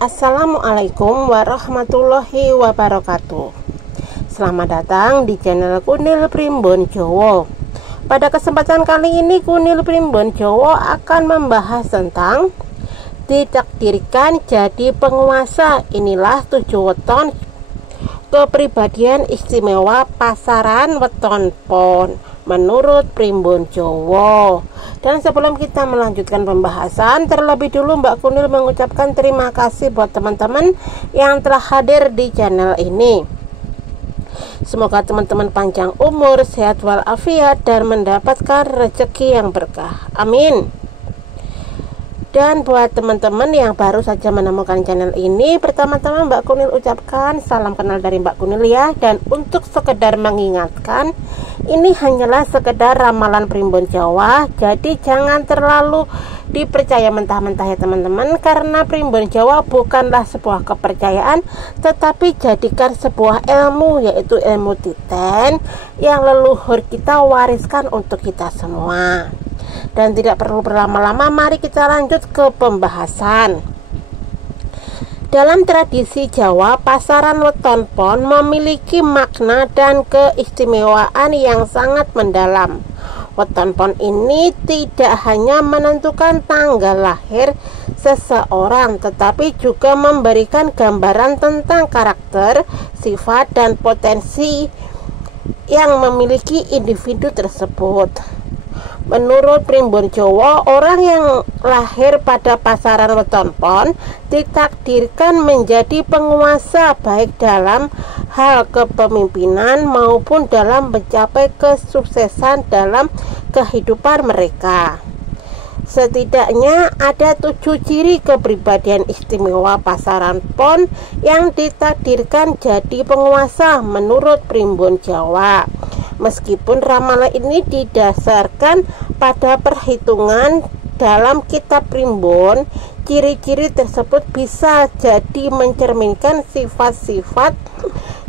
Assalamualaikum warahmatullahi wabarakatuh. Selamat datang di channel Kunil Primbon Jowo. Pada kesempatan kali ini Kunil Primbon Jowo akan membahas tentang ditakdirkan jadi penguasa. Inilah 7 weton kepribadian istimewa pasaran weton pon menurut Primbon Jowo. Dan sebelum kita melanjutkan pembahasan, terlebih dulu Mbak Kunil mengucapkan terima kasih buat teman-teman yang telah hadir di channel ini. Semoga teman-teman panjang umur, sehat walafiat, dan mendapatkan rezeki yang berkah. Amin. Dan buat teman-teman yang baru saja menemukan channel ini, pertama-tama Mbak Kunil ucapkan salam kenal dari Mbak Kunil ya. Dan untuk sekedar mengingatkan, ini hanyalah sekedar ramalan Primbon Jawa, jadi jangan terlalu dipercaya mentah-mentah ya teman-teman, karena Primbon Jawa bukanlah sebuah kepercayaan, tetapi jadikan sebuah ilmu, yaitu ilmu titen yang leluhur kita wariskan untuk kita semua. Dan tidak perlu berlama-lama, mari kita lanjut ke pembahasan. Dalam tradisi Jawa, pasaran weton pon memiliki makna dan keistimewaan yang sangat mendalam. Weton pon ini tidak hanya menentukan tanggal lahir seseorang, tetapi juga memberikan gambaran tentang karakter, sifat, dan potensi yang memiliki individu tersebut. Menurut Primbon Jowo, orang yang lahir pada pasaran weton pon ditakdirkan menjadi penguasa, baik dalam hal kepemimpinan maupun dalam mencapai kesuksesan dalam kehidupan mereka. Setidaknya ada 7 ciri kepribadian istimewa pasaran pon yang ditakdirkan jadi penguasa menurut Primbon Jawa. Meskipun ramalan ini didasarkan pada perhitungan dalam kitab Primbon, ciri-ciri tersebut bisa jadi mencerminkan sifat-sifat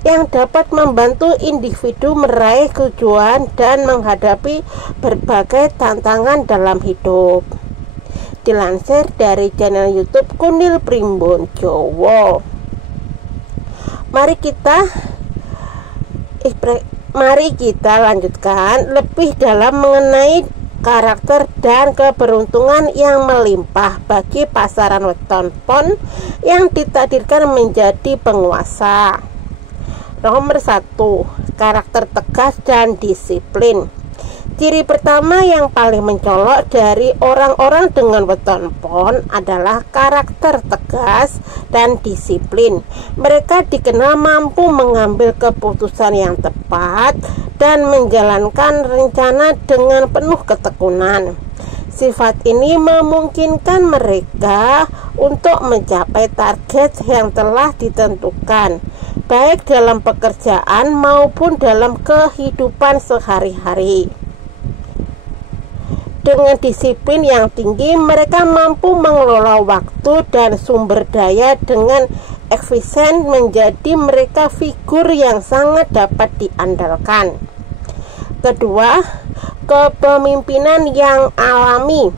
yang dapat membantu individu meraih tujuan dan menghadapi berbagai tantangan dalam hidup. Dilansir dari channel YouTube Kunil Primbon Jowo. Mari kita lanjutkan lebih dalam mengenai karakter dan keberuntungan yang melimpah bagi pasaran weton pon yang ditakdirkan menjadi penguasa. Nomor 1, karakter tegas dan disiplin. Ciri pertama yang paling mencolok dari orang-orang dengan weton pon adalah karakter tegas dan disiplin. Mereka dikenal mampu mengambil keputusan yang tepat dan menjalankan rencana dengan penuh ketekunan. Sifat ini memungkinkan mereka untuk mencapai target yang telah ditentukan, baik dalam pekerjaan maupun dalam kehidupan sehari-hari. Dengan disiplin yang tinggi, mereka mampu mengelola waktu dan sumber daya dengan efisien, menjadi mereka figur yang sangat dapat diandalkan. Kedua, kepemimpinan yang alami.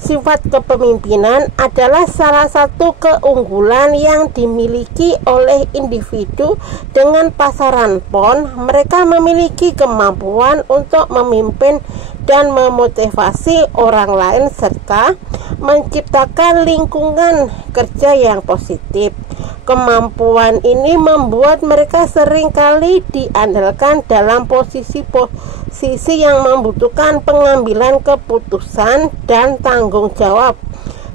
Sifat kepemimpinan adalah salah satu keunggulan yang dimiliki oleh individu dengan pasaran pon. Mereka memiliki kemampuan untuk memimpin dan memotivasi orang lain serta menciptakan lingkungan kerja yang positif. Kemampuan ini membuat mereka seringkali diandalkan dalam posisi yang membutuhkan pengambilan keputusan dan tanggung jawab.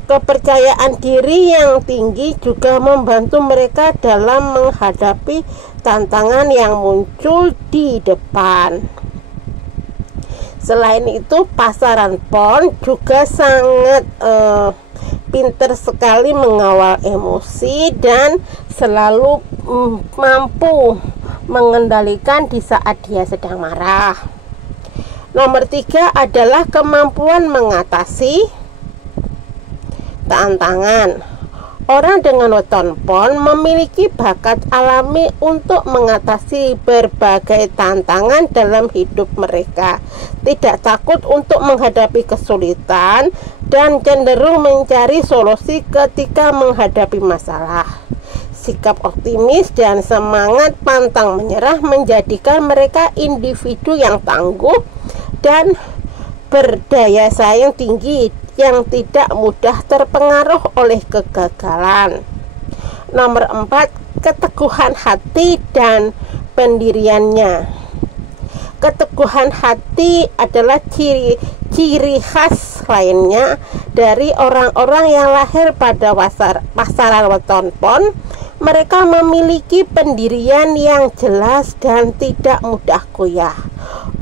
Kepercayaan diri yang tinggi juga membantu mereka dalam menghadapi tantangan yang muncul di depan. Selain itu, pasaran pon juga sangat pinter sekali mengawal emosi dan selalu mampu mengendalikan di saat dia sedang marah. Nomor 3 adalah kemampuan mengatasi tantangan. Orang dengan weton pon memiliki bakat alami untuk mengatasi berbagai tantangan dalam hidup mereka, tidak takut untuk menghadapi kesulitan, dan cenderung mencari solusi ketika menghadapi masalah. Sikap optimis dan semangat pantang menyerah menjadikan mereka individu yang tangguh dan berdaya saing tinggi yang tidak mudah terpengaruh oleh kegagalan. Nomor 4, keteguhan hati dan pendiriannya. Keteguhan hati adalah ciri khas lainnya dari orang-orang yang lahir pada pasaran weton pon. Mereka memiliki pendirian yang jelas dan tidak mudah goyah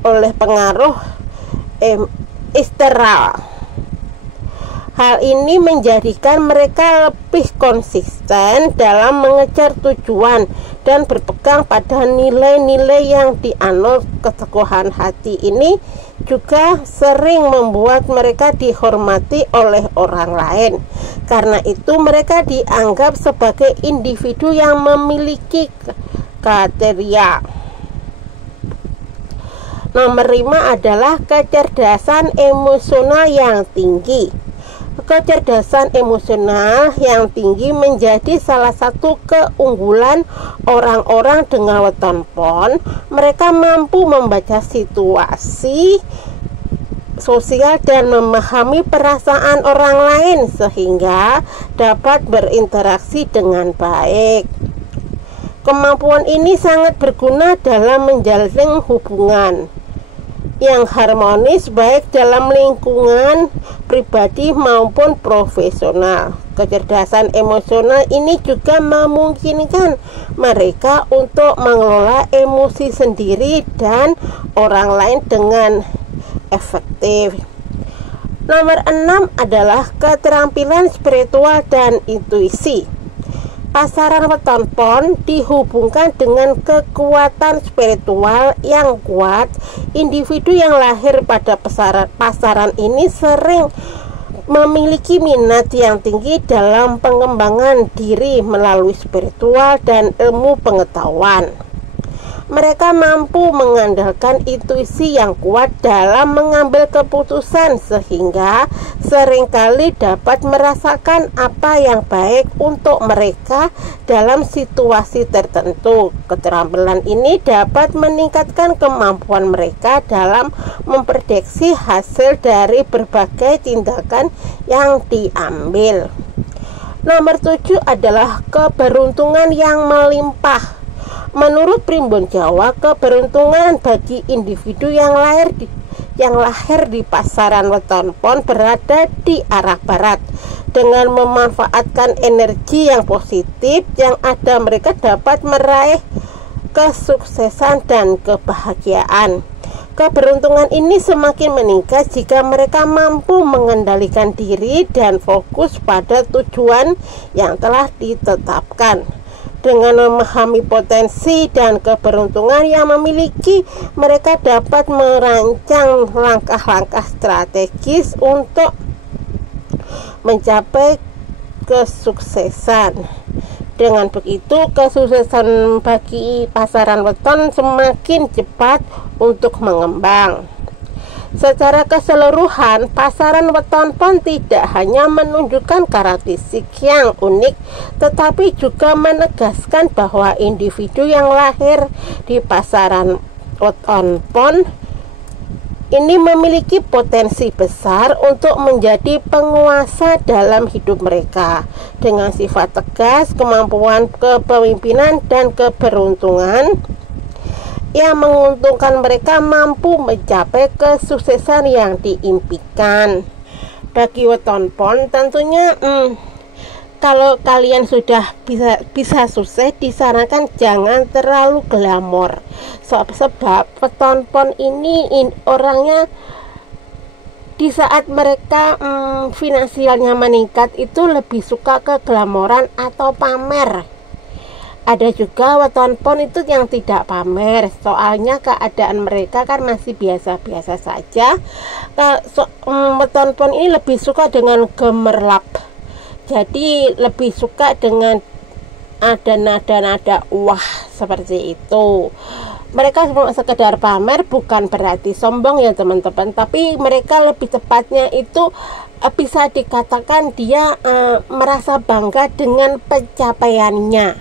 oleh pengaruh eksternal. Hal ini menjadikan mereka lebih konsisten dalam mengejar tujuan dan berpegang pada nilai-nilai yang dianut. Keteguhan hati ini juga sering membuat mereka dihormati oleh orang lain. Karena itu mereka dianggap sebagai individu yang memiliki kriteria. Nomor 5 adalah kecerdasan emosional yang tinggi. Kecerdasan emosional yang tinggi menjadi salah satu keunggulan orang-orang dengan weton pon. Mereka mampu membaca situasi sosial dan memahami perasaan orang lain sehingga dapat berinteraksi dengan baik. Kemampuan ini sangat berguna dalam menjalin hubungan yang harmonis baik dalam lingkungan pribadi maupun profesional. Kecerdasan emosional ini juga memungkinkan mereka untuk mengelola emosi sendiri dan orang lain dengan efektif. Nomor 6 adalah keterampilan spiritual dan intuisi. Pasaran weton pon dihubungkan dengan kekuatan spiritual yang kuat. Individu yang lahir pada pasaran ini sering memiliki minat yang tinggi dalam pengembangan diri melalui spiritual dan ilmu pengetahuan. Mereka mampu mengandalkan intuisi yang kuat dalam mengambil keputusan sehingga seringkali dapat merasakan apa yang baik untuk mereka dalam situasi tertentu. Keterampilan ini dapat meningkatkan kemampuan mereka dalam memprediksi hasil dari berbagai tindakan yang diambil. Nomor 7 adalah keberuntungan yang melimpah. Menurut Primbon Jawa, keberuntungan bagi individu yang lahir di pasaran weton pon berada di arah barat. Dengan memanfaatkan energi yang positif yang ada, mereka dapat meraih kesuksesan dan kebahagiaan. Keberuntungan ini semakin meningkat jika mereka mampu mengendalikan diri dan fokus pada tujuan yang telah ditetapkan. Dengan memahami potensi dan keberuntungan yang memiliki, mereka dapat merancang langkah-langkah strategis untuk mencapai kesuksesan. Dengan begitu, kesuksesan bagi pasaran weton semakin cepat untuk mengembang. Secara keseluruhan, pasaran weton pon tidak hanya menunjukkan karakteristik yang unik, tetapi juga menegaskan bahwa individu yang lahir di pasaran weton pon ini memiliki potensi besar untuk menjadi penguasa dalam hidup mereka. Dengan sifat tegas, kemampuan kepemimpinan, dan keberuntungan yang menguntungkan, mereka mampu mencapai kesuksesan yang diimpikan. Bagi weton pon tentunya kalau kalian sudah bisa sukses, disarankan jangan terlalu glamor. Sebab weton pon ini orangnya di saat mereka finansialnya meningkat itu lebih suka ke glamoran atau pamer. Ada juga weton pon itu yang tidak pamer, soalnya keadaan mereka kan masih biasa-biasa saja. Weton pon ini lebih suka dengan gemerlap. Jadi lebih suka dengan ada nada-nada wah seperti itu. Mereka cuma sekedar pamer, bukan berarti sombong ya teman-teman, tapi mereka lebih tepatnya itu bisa dikatakan dia merasa bangga dengan pencapaiannya,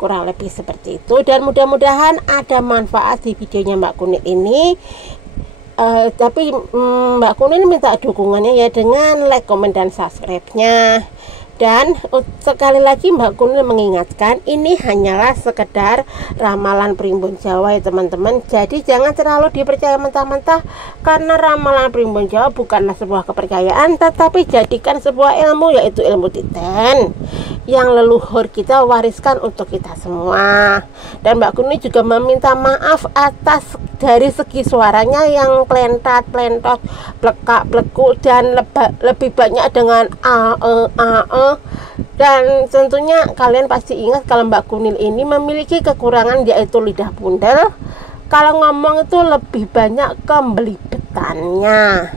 kurang lebih seperti itu. Dan mudah-mudahan ada manfaat di videonya Mbak Kunil ini. Tapi Mbak Kunil minta dukungannya ya dengan like, komen, dan subscribe-nya. Dan sekali lagi Mbak Kunil mengingatkan, ini hanyalah sekedar ramalan primbon Jawa ya teman-teman. Jadi jangan terlalu dipercaya mentah-mentah, karena ramalan primbon Jawa bukanlah sebuah kepercayaan, tetapi jadikan sebuah ilmu, yaitu ilmu titen yang leluhur kita wariskan untuk kita semua. Dan Mbak Kunil juga meminta maaf atas dari segi suaranya yang plentat-plentot, plekak-pleku, dan lebih banyak dengan dan tentunya kalian pasti ingat kalau Mbak Kunil ini memiliki kekurangan, yaitu lidah bundel. Kalau ngomong itu lebih banyak kembelibetannya.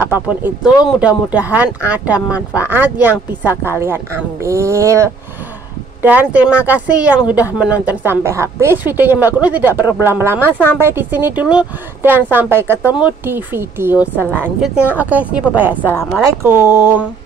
Apapun itu, mudah-mudahan ada manfaat yang bisa kalian ambil. Dan terima kasih yang sudah menonton sampai habis. Videonya Mbak Kunil tidak perlu berlama-lama, sampai di sini dulu dan sampai ketemu di video selanjutnya. Oke, see you, bye bye. Assalamualaikum.